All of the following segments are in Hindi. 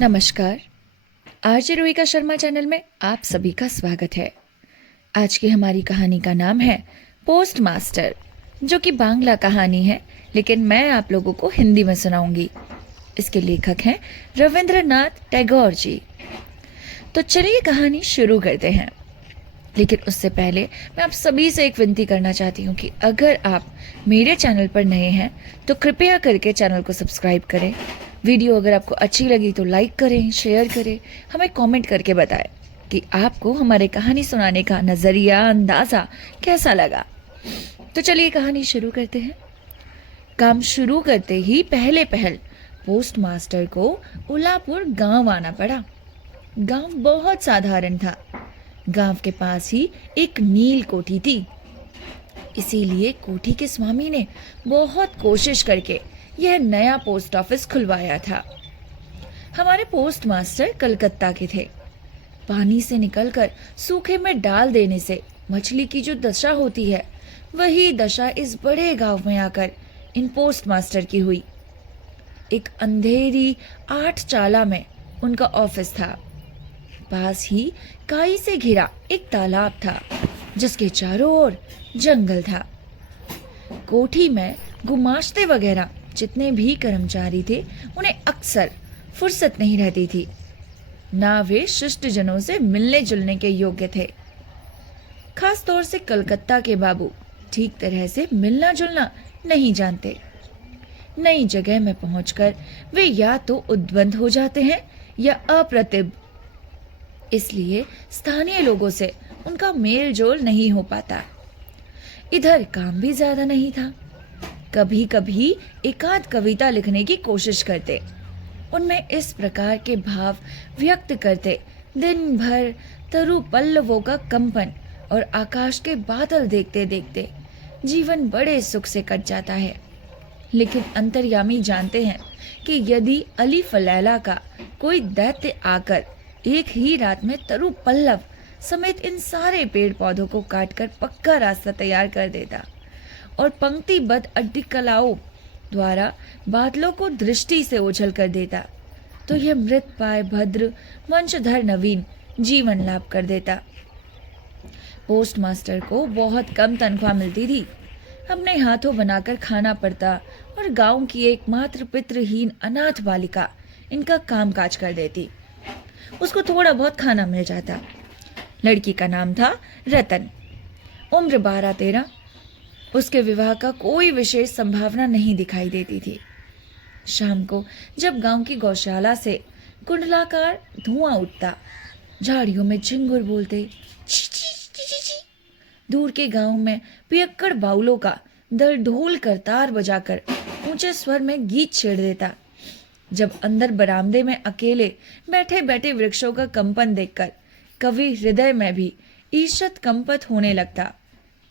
नमस्कार। आरजे रोहिका शर्मा चैनल में आप सभी का स्वागत है। आज की हमारी कहानी का नाम है पोस्ट मास्टर, जो कि बांग्ला कहानी है, लेकिन मैं आप लोगों को हिंदी में सुनाऊंगी। इसके लेखक हैं रविंद्रनाथ टैगोर जी। तो चलिए कहानी शुरू करते हैं। लेकिन उससे पहले मैं आप सभी से एक विनती करना चाहती हूँ कि अगर आप मेरे चैनल पर नए हैं तो कृपया करके चैनल को सब्सक्राइब करें। वीडियो अगर आपको अच्छी लगी तो लाइक करें, शेयर करें, हमें कमेंट करके बताएं कि आपको हमारे कहानी सुनाने का नज़रिया, अंदाज़ा कैसा लगा। तो चलिए कहानी शुरू करते हैं। काम शुरू करते ही पहले पहल पोस्ट मास्टर को उलापुर गांव आना पड़ा। गांव बहुत साधारण था। गांव के पास ही एक नील कोठी थी। इसीलिए कोठी के स्वामी ने बहुत कोशिश करके यह नया पोस्ट ऑफिस खुलवाया था। हमारे पोस्ट मास्टर कलकत्ता के थे। पानी से निकलकर सूखे में डाल देने से मछली की जो दशा होती है, वही दशा इस बड़े गांव में आकर इन पोस्ट मास्टर की हुई। एक अंधेरी 8 चाला में उनका ऑफिस था। पास ही काई से घिरा एक तालाब था, जिसके चारों ओर जंगल था। कोठी में गुमाश्ते वगैरह जितने भी कर्मचारी थे, उन्हें अक्सर फुर्सत नहीं रहती थी। ना वे शिष्ट जनों से मिलने जुलने के योग्य थे। खास तौर से कलकत्ता के बाबू ठीक तरह से मिलना जुलना नहीं जानते। नई जगह में पहुंचकर वे या तो उद्वंद हो जाते हैं या अप्रतिभ। इसलिए स्थानीय लोगों से उनका मेल जोल नहीं हो पाता। इधर काम भी ज्यादा नहीं था। कभी कभी एकाध कविता लिखने की कोशिश करते, उनमें इस प्रकार के भाव व्यक्त करते। दिन भर तरु पल्लवों का कंपन और आकाश के बादल देखते देखते जीवन बड़े सुख से कट जाता है। लेकिन अंतर्यामी जानते हैं कि यदि अली फलैला का कोई दैत्य आकर एक ही रात में तरु पल्लव समेत इन सारे पेड़ पौधों को काटकर पक्का रास्ता तैयार कर देता और पंक्तिबद्ध अड्डिकलाओं द्वारा बादलों को दृष्टि से ओझल कर देता, तो यह मृत पाय भद्र वंशधर नवीन जीवन लाभ कर देता। पोस्ट मास्टर को बहुत कम तनख्वाह मिलती थी। अपने हाथों बनाकर खाना पड़ता और गांव की एकमात्र पितृहीन अनाथ बालिका इनका कामकाज कर देती। उसको थोड़ा बहुत खाना मिल जाता। लड़की का नाम था रतन। उम्र 12-13। उसके विवाह का कोई विशेष संभावना नहीं दिखाई देती थी। शाम को जब गांव की गौशाला से कुंडलाकार धुआं उठता, झाड़ियों में झिंगुर बोलते, ची ची ची ची ची, दूर के गांव में पियक्कड़ बाउलों का दल ढोल करतार बजाकर ऊंचे स्वर में गीत छेड़ देता। जब अंदर बरामदे में अकेले बैठे बैठे वृक्षों का कंपन देखकर कवि हृदय में भी ईषत कंपित होने लगता,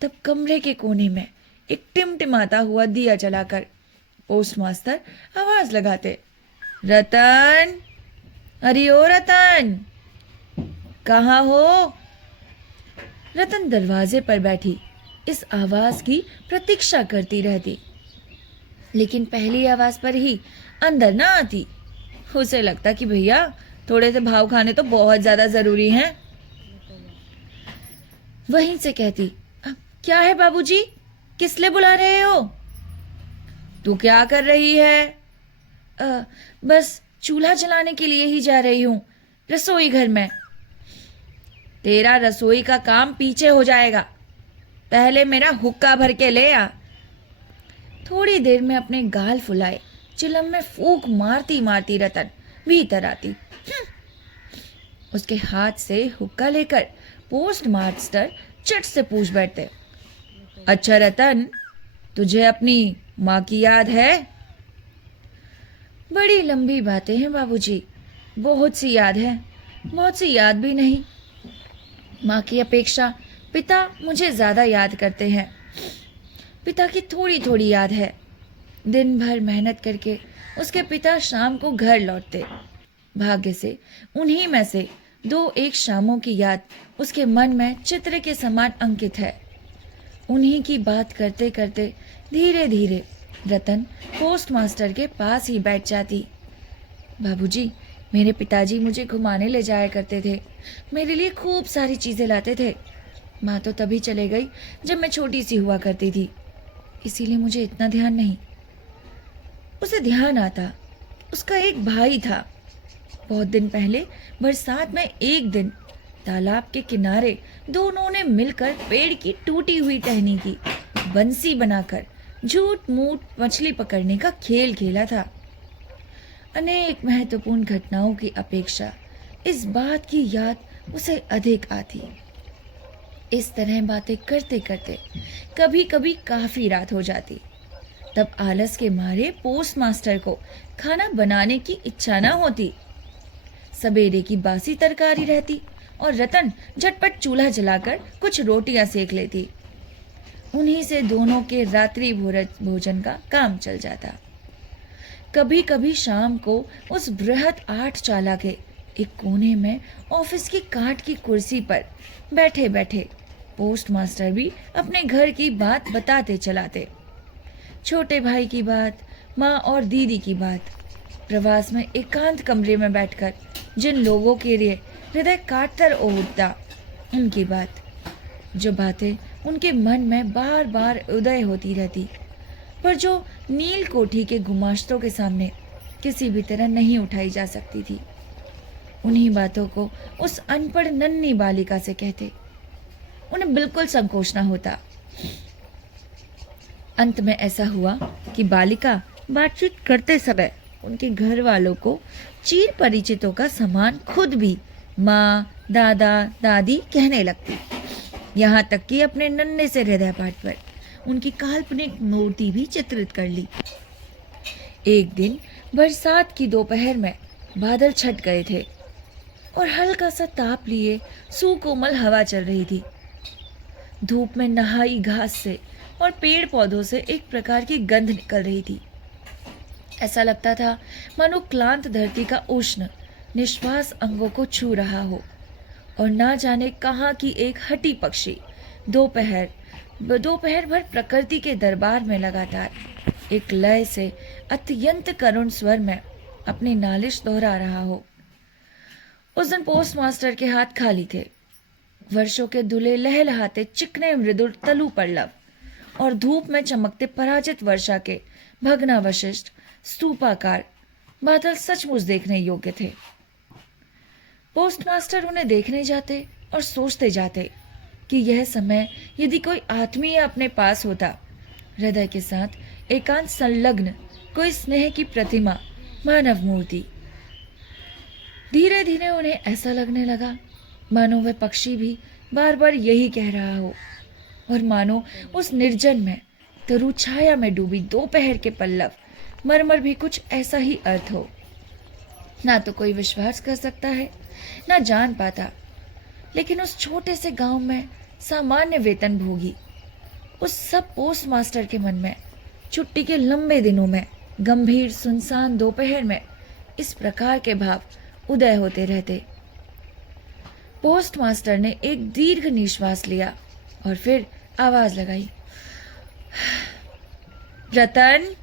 तब कमरे के कोने में एक टिमटिमाता हुआ दिया जलाकर पोस्ट मास्टर आवाज लगाते, रतन, अरे ओ रतन, कहाँ हो? रतन दरवाजे पर बैठी इस आवाज की प्रतीक्षा करती रहती, लेकिन पहली आवाज पर ही अंदर ना आती। उसे लगता कि भैया थोड़े से भाव खाने तो बहुत ज्यादा जरूरी हैं। वहीं से कहती, क्या है बाबूजी, किस लिए बुला रहे हो? तू क्या कर रही है? बस चूल्हा जलाने के लिए ही जा रही हूं, रसोई घर में। तेरा रसोई का काम पीछे हो जाएगा, पहले मेरा हुक्का भर के ले आ। थोड़ी देर में अपने गाल फुलाए चिलम में फूंक मारती मारती रतन भीतर आती। उसके हाथ से हुक्का लेकर पोस्ट मास्टर चट से पूछ बैठते, अच्छा रतन, तुझे अपनी माँ की याद है? बड़ी लंबी बातें हैं बाबूजी, बहुत सी याद है, बहुत सी याद भी नहीं। माँ की अपेक्षा पिता मुझे ज्यादा याद करते हैं। पिता की थोड़ी थोड़ी याद है। दिन भर मेहनत करके उसके पिता शाम को घर लौटते। भाग्य से उन्हीं में से 2-1 शामों की याद उसके मन में चित्र के समान अंकित है। उन्हीं की बात करते करते धीरे धीरे रतन पोस्ट मास्टर के पास ही बैठ जाती। बाबूजी, मेरे पिताजी मुझे घुमाने ले जाया करते थे, मेरे लिए खूब सारी चीज़ें लाते थे। माँ तो तभी चले गई जब मैं छोटी सी हुआ करती थी, इसीलिए मुझे इतना ध्यान नहीं। उसे ध्यान आता, उसका एक भाई था। बहुत दिन पहले बरसात में एक दिन तालाब के किनारे दोनों ने मिलकर पेड़ की टूटी हुई टहनी की बंसी बनाकर झूठ मूठ मछली पकड़ने का खेल खेला था। अनेक महत्वपूर्ण घटनाओं की अपेक्षा इस बात की याद उसे अधिक आती। इस तरह बातें करते करते कभी कभी काफी रात हो जाती। तब आलस के मारे पोस्ट मास्टर को खाना बनाने की इच्छा न होती। सवेरे की बासी तरकारी रहती और रतन झटपट चूल्हा जलाकर कुछ रोटियां सेक लेती। उन्हीं से दोनों के रात्रि भोजन का काम चल जाता। कभी कभी शाम को उस बृहद 8 चाला के एक कोने में ऑफिस की काठ की कुर्सी पर बैठे बैठे पोस्ट मास्टर भी अपने घर की बात बताते चलाते। छोटे भाई की बात, माँ और दीदी की बात, प्रवास में एकांत कमरे में बैठकर जिन लोगों के लिए हृदय काटकर उठता उनकी बात, जो बातें उनके मन में बार बार उदय होती रहती, पर जो नील कोठी के गुमाश्तों के सामने किसी भी तरह नहीं उठाई जा सकती थी। उन्हीं बातों को उस अनपढ़ नन्ही बालिका से कहते। उन्हें बिल्कुल संकोच न होता। अंत में ऐसा हुआ कि बालिका बातचीत करते समय उनके घर वालों को चीर परिचितों का समान खुद भी माँ, दादा, दादी कहने लगती। यहाँ तक कि अपने नन्हे से हृदय पाठ पर उनकी काल्पनिक मूर्ति भी चित्रित कर ली। एक दिन बरसात की दोपहर में बादल छट गए थे और हल्का सा ताप लिए सुकोमल हवा चल रही थी। धूप में नहाई घास से और पेड़ पौधों से एक प्रकार की गंध निकल रही थी। ऐसा लगता था मानो क्लांत धरती का उष्ण निश्वास अंगों को छू रहा हो और ना जाने कहाँ की एक हठी पक्षी दोपहर भर प्रकृति के दरबार में लगातार एक लय से अत्यंत करुण स्वर में अपनी नालिश दोहरा रहा हो। उस दिन पोस्ट मास्टर के हाथ खाली थे। वर्षों के धुले लहलहाते चिकने मृदुल तलु पल्लव और धूप में चमकते पराजित वर्षा के भग्नावशिष्ट स्तूपाकार बादल सचमुच देखने योग्य थे। पोस्टमास्टर उन्हें देखने जाते और सोचते जाते कि यह समय यदि कोई आत्मीय अपने पास होता, हृदय के साथ एकांत संलग्न कोई स्नेह की प्रतिमा, मानव मूर्ति। धीरे धीरे उन्हें ऐसा लगने लगा मानो वह पक्षी भी बार बार यही कह रहा हो और मानो उस निर्जन में तरु छाया में डूबी दोपहर के पल्लव मरमर भी कुछ ऐसा ही अर्थ हो। ना तो कोई विश्वास कर सकता है, ना जान पाता, लेकिन उस छोटे से गांव में सामान्य वेतन भोगी उस सब पोस्ट मास्टर के मन में छुट्टी के लंबे दिनों में गंभीर सुनसान दोपहर में इस प्रकार के भाव उदय होते रहते। पोस्ट मास्टर ने एक दीर्घ निश्वास लिया और फिर आवाज लगाई, रतन।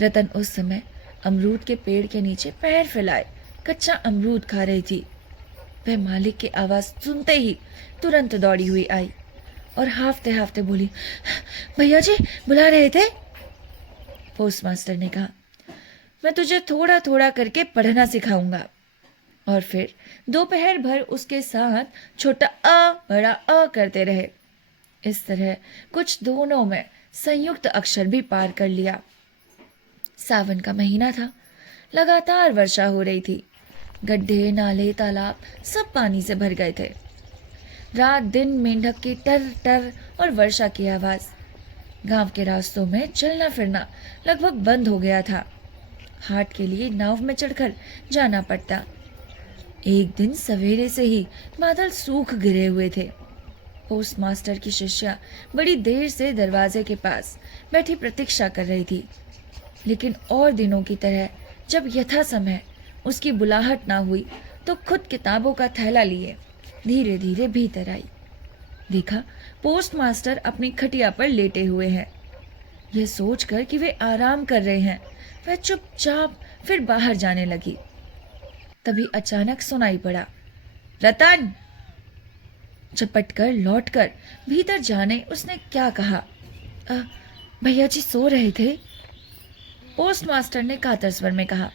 रतन उस समय अमरूद के पेड़ के नीचे पैर फैलाए कच्चा अमरूद खा रही थी। वह मालिक की आवाज सुनते ही तुरंत दौड़ी हुई आई और हाफते हाफते बोली, भैया जी बुला रहे थे। पोस्ट मास्टर ने कहा, मैं तुझे थोड़ा थोड़ा करके पढ़ना सिखाऊंगा। और फिर दोपहर भर उसके साथ छोटा अ बड़ा अ करते रहे। इस तरह कुछ दोनों में संयुक्त अक्षर भी पार कर लिया। सावन का महीना था, लगातार वर्षा हो रही थी। गड्ढे, नाले, तालाब सब पानी से भर गए थे। रात दिन मेंढक की टर टर और वर्षा की आवाज। गांव के रास्तों में चलना फिरना लगभग बंद हो गया था। हाट के लिए नाव में चढ़कर जाना पड़ता। एक दिन सवेरे से ही बादल सूख गिरे हुए थे। पोस्ट मास्टर की शिष्या बड़ी देर से दरवाजे के पास बैठी प्रतीक्षा कर रही थी, लेकिन और दिनों की तरह जब यथा समय उसकी बुलाहट ना हुई तो खुद किताबों का थैला लिए धीरे धीरे भीतर आई। देखा पोस्ट मास्टर अपनी खटिया पर लेटे हुए हैं। यह सोचकर कि वे आराम कर रहे हैं, वह चुपचाप फिर बाहर जाने लगी। तभी अचानक सुनाई पड़ा, रतन। झपट कर लौट कर भीतर जाने उसने क्या कहा, भैया जी सो रहे थे। पोस्टमास्टर ने कातर स्वर में कहा,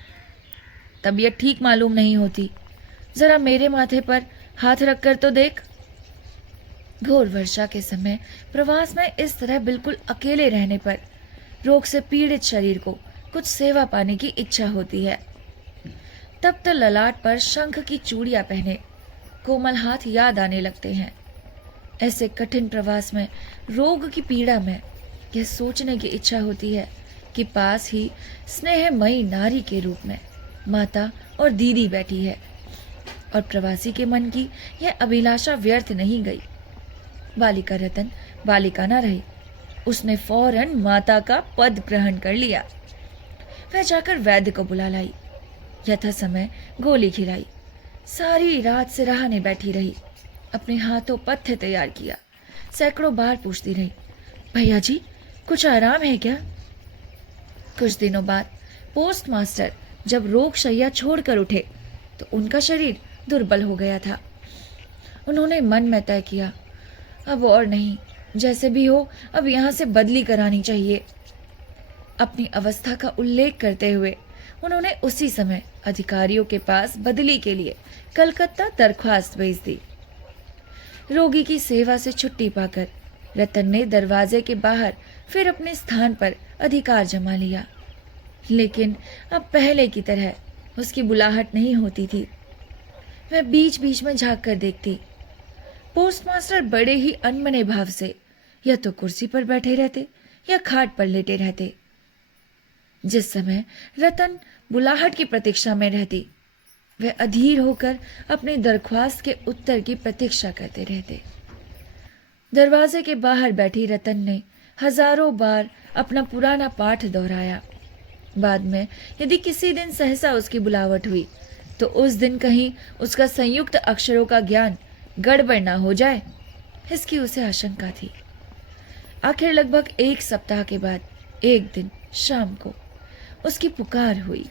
तबीयत ठीक मालूम नहीं होती, जरा मेरे माथे पर हाथ रखकर तो देख। घोर वर्षा के समय प्रवास में इस तरह बिल्कुल अकेले रहने पर रोग से पीड़ित शरीर को कुछ सेवा पाने की इच्छा होती है। तब तो ललाट पर शंख की चूड़ियां पहने कोमल हाथ याद आने लगते हैं। ऐसे कठिन प्रवास में रोग की पीड़ा में यह सोचने की इच्छा होती है कि पास ही स्नेहमयी नारी के रूप में माता और दीदी बैठी है, और प्रवासी के मन की यह अभिलाषा व्यर्थ नहीं गई। बालिका रतन बालिका न रही, उसने फौरन माता का पद ग्रहण कर लिया। वह जाकर वैद्य को बुला लाई, यथा समय गोली खिलाई, सारी रात सिरहाने बैठी रही, अपने हाथों पथ्य तैयार किया, सैकड़ों बार पूछती रही, भैया जी कुछ आराम है क्या? कुछ दिनों बाद पोस्टमास्टर जब रोग शैया छोड़कर उठे तो उनका शरीर दुर्बल हो गया था। उन्होंने मन में तय किया, अब और नहीं, जैसे भी हो अब यहाँ से बदली करानी चाहिए। अपनी अवस्था का उल्लेख करते हुए उन्होंने उसी समय अधिकारियों के पास बदली के लिए कलकत्ता दरख्वास्त भेज दी। रोगी की सेवा से छुट्टी पाकर रतन ने दरवाजे के बाहर फिर अपने स्थान पर अधिकार जमा लिया, लेकिन अब पहले की तरह उसकी बुलाहट नहीं होती थी। वह बीच बीच में झांक कर देखती। पोस्टमास्टर बड़े ही अनमने भाव से या तो कुर्सी पर बैठे रहते या खाट पर लेटे रहते। जिस समय रतन बुलाहट की प्रतीक्षा में रहती, वह अधीर होकर अपनी दरख्वास्त के उत्तर की प्रतीक्षा करते रहते। दरवाजे के बाहर बैठी रतन ने हजारों बार अपना पुराना पाठ दोहराया। बाद में यदि किसी दिन सहसा उसकी बुलावट हुई तो उस दिन कहीं उसका संयुक्त अक्षरों का ज्ञान गड़बड़ ना हो जाए, इसकी उसे आशंका थी। आखिर लगभग 1 सप्ताह के बाद एक दिन शाम को उसकी पुकार हुई।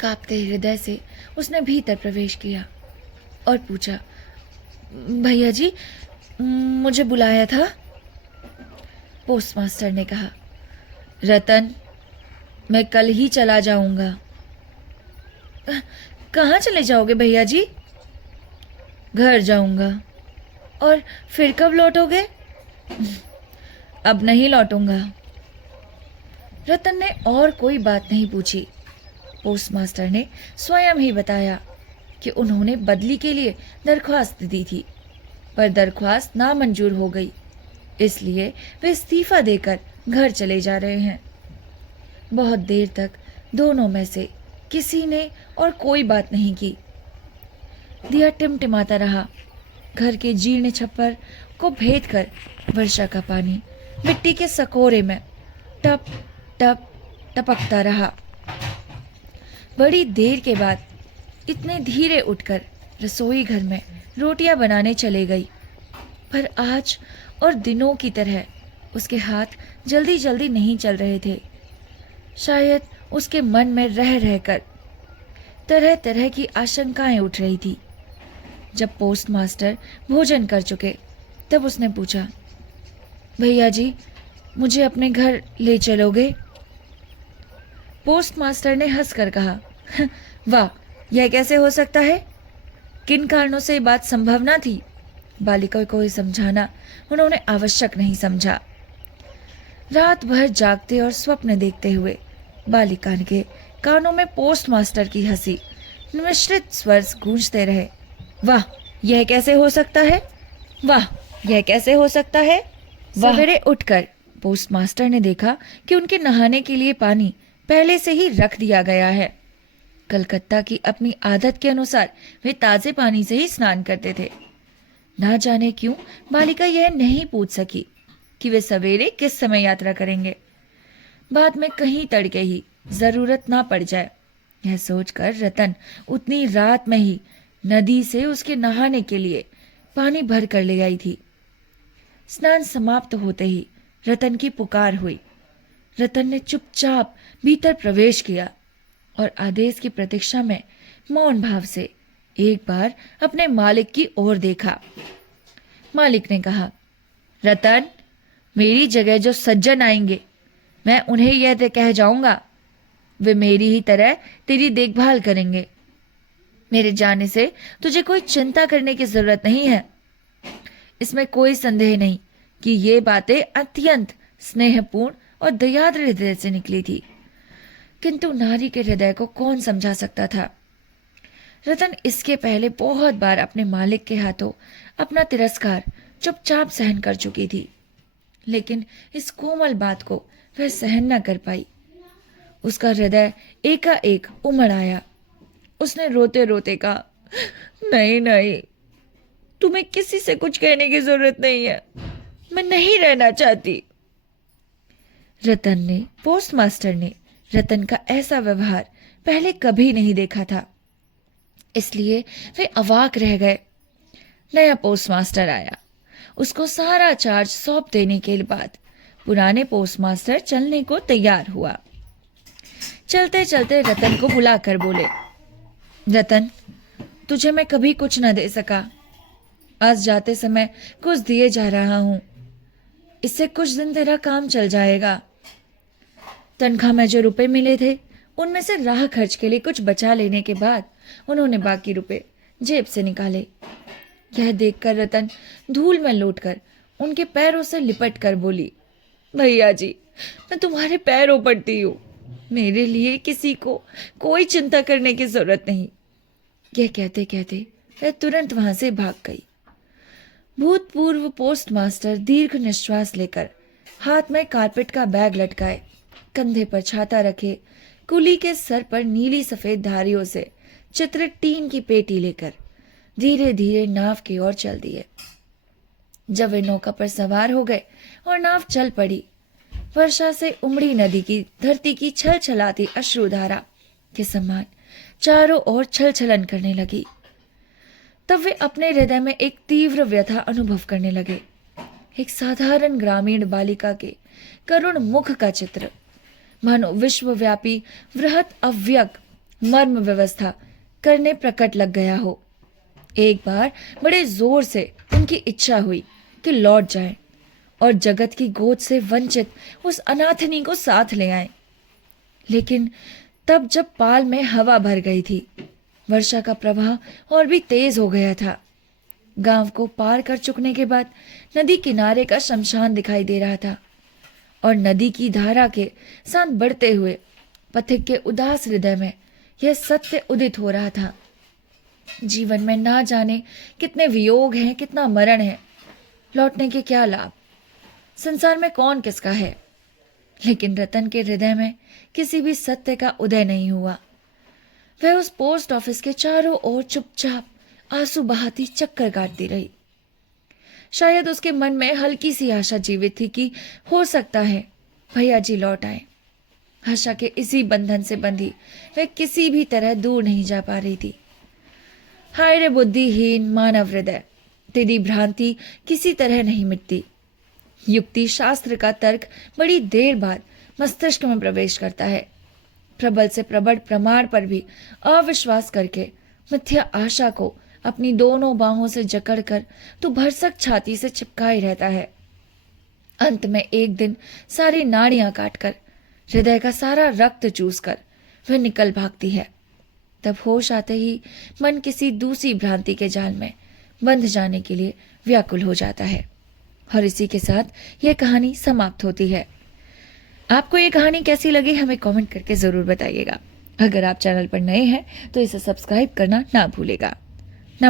कांपते हृदय से उसने भीतर प्रवेश किया और पूछा, भैया जी मुझे बुलाया था? पोस्टमास्टर ने कहा, रतन मैं कल ही चला जाऊंगा। कहाँ चले जाओगे भैया जी? घर जाऊंगा। और फिर कब लौटोगे? अब नहीं लौटूंगा। रतन ने और कोई बात नहीं पूछी। पोस्टमास्टर ने स्वयं ही बताया कि उन्होंने बदली के लिए दरख्वास्त दी थी, पर दरख्वास्त नामंजूर हो गई, इसलिए वे इस्तीफा देकर घर चले जा रहे हैं। बहुत देर तक दोनों में से किसी ने और कोई बात नहीं की। दिया टिमटिमाता रहा। घर के जीर्ण छप्पर को भेद कर वर्षा का पानी मिट्टी के सकोरे में टप टप टपकता रहा। बड़ी देर के बाद इतने धीरे उठकर रसोई घर में रोटियां बनाने चले गई, पर आज और दिनों की तरह उसके हाथ जल्दी जल्दी नहीं चल रहे थे। शायद उसके मन में रह रहकर तरह तरह की आशंकाएं उठ रही थी। जब पोस्टमास्टर भोजन कर चुके तब उसने पूछा, भैया जी मुझे अपने घर ले चलोगे? पोस्टमास्टर ने हंसकर कहा, वाह, यह कैसे हो सकता है? किन कारणों से ये बात संभव न थी? बालिका को समझाना उन्होंने आवश्यक नहीं समझा। रात भर जागते और स्वप्न देखते हुए बालिका के कानों में पोस्टमास्टर की हंसी मिश्रित स्वर गूंजते रहे। वाह, यह कैसे हो सकता है? वाह, यह कैसे हो सकता है? सवेरे उठकर पोस्टमास्टर ने देखा कि उनके नहाने के लिए पानी पहले से ही रख दिया गया है। कलकत्ता की अपनी आदत के अनुसार वे ताजे पानी से ही स्नान करते थे। ना जाने क्यों बालिका यह नहीं पूछ सकी कि वे सवेरे किस समय यात्रा करेंगे। बाद में कहीं तड़के ही जरूरत ना पड़ जाए, यह सोचकर रतन उतनी रात में ही नदी से उसके नहाने के लिए पानी भर कर ले आई थी। स्नान समाप्त होते ही रतन की पुकार हुई। रतन ने चुपचाप भीतर प्रवेश किया और आदेश की प्रतीक्षा में मौन भाव से एक बार अपने मालिक की ओर देखा। मालिक ने कहा, रतन, मेरी जगह जो सज्जन आएंगे मैं उन्हें यह कह जाऊंगा, वे मेरी ही तरह तेरी देखभाल करेंगे। मेरे जाने से तुझे कोई चिंता करने की जरूरत नहीं है। इसमें कोई संदेह नहीं कि ये बातें अत्यंत स्नेहपूर्ण और दयाद्र हृदय से निकली थी, किंतु नारी के हृदय को कौन समझा सकता था। रतन इसके पहले बहुत बार अपने मालिक के हाथों अपना तिरस्कार चुपचाप सहन कर चुकी थी, लेकिन इस कोमल बात को वह सहन न कर पाई। उसका हृदय एकाएक उमड़ आया। उसने रोते रोते कहा, नहीं नहीं, तुम्हें किसी से कुछ कहने की जरूरत नहीं है, मैं नहीं रहना चाहती। पोस्टमास्टर ने रतन का ऐसा व्यवहार पहले कभी नहीं देखा था, इसलिए वे अवाक रह गए। नया पोस्टमास्टर आया। उसको सारा चार्ज सौंप देने के बाद पुराने पोस्टमास्टर चलने को तैयार हुआ। चलते चलते रतन को बुलाकर बोले, रतन, तुझे मैं कभी कुछ न दे सका, आज जाते समय कुछ दिए जा रहा हूं, इससे कुछ दिन तेरा काम चल जाएगा। तनख्वाह में जो रुपए मिले थे उनमें से राह खर्च के लिए कुछ बचा लेने के बाद उन्होंने बाकी रुपए जेब से निकाले। यह देखकर रतन धूल में लौटकर उनके पैरों से लिपट कर बोली, भैया जी, मैं तुम्हारे पैरों पड़ती हूँ, मेरे लिए किसी को कोई चिंता करने की जरूरत नहीं। यह कहते कहते वह तुरंत वहां से भाग गई। भूतपूर्व पोस्टमास्टर दीर्घ निश्वास लेकर हाथ में कारपेट का बैग लटकाए, कंधे पर छाता रखे, कुली के सर पर नीली सफेद धारियों से चित्रित टीन की पेटी लेकर धीरे धीरे नाव की ओर चल दिए। जब वे नौका पर सवार हो गए और नाव चल पड़ी, वर्षा से उमड़ी नदी की धरती की छल छलाती अश्रुधारा के समान चारों ओर छल छलन करने लगी। तब वे अपने हृदय में एक तीव्र व्यथा अनुभव करने लगे। एक साधारण ग्रामीण बालिका के करुण मुख का चित्र मानो विश्वव्यापी वृहत अव्यक्त मर्म व्यवस्था करने प्रकट लग गया हो। एक बार बड़े जोर से उनकी इच्छा हुई कि लौट जाएं और जगत की गोद से वंचित उस अनाथनी को साथ ले आएं। लेकिन तब जब पाल में हवा भर गई थी, वर्षा का प्रवाह और भी तेज हो गया था। गांव को पार कर चुकने के बाद नदी किनारे का शमशान दिखाई दे रहा था और नदी की धारा के साथ बढ़ते हुए पथिक के उदास हृदय में यह सत्य उदित हो रहा था, जीवन में ना जाने कितने वियोग हैं, कितना मरण है, लौटने के क्या लाभ, संसार में कौन किसका है। लेकिन रतन के हृदय में किसी भी सत्य का उदय नहीं हुआ। वह उस पोस्ट ऑफिस के चारों ओर चुपचाप आंसू बहाती चक्कर काटती रही। शायद उसके मन में हल्की सी आशा जीवित थी कि हो सकता है भैया जी लौट आए। आशा के इसी बंधन से बंधी वह किसी भी तरह दूर नहीं जा पा रही थी। हाय रे बुद्धिहीन मानव हृदय, तेरी भ्रांति किसी तरह नहीं मिटती। युक्ति शास्त्र का तर्क बड़ी देर बाद मस्तिष्क में प्रवेश करता है। प्रबल से प्रबल प्रमाण पर भी अविश्वास करके मिथ्या आशा को अपनी दोनों बाहों से जकड़कर तू भरसक छाती से चिपकाए रहता है। अंत में एक दिन सारी नाड़ियां काटकर हृदय का सारा रक्त चूसकर वह निकल भागती है। तब होश आते ही मन किसी दूसरी भ्रांति के जाल में बंध जाने के लिए व्याकुल हो जाता है। और इसी के साथ यह कहानी समाप्त होती है। आपको ये कहानी कैसी लगी हमें कमेंट करके जरूर बताइएगा। अगर आप चैनल पर नए हैं तो इसे सब्सक्राइब करना ना भूलेगा।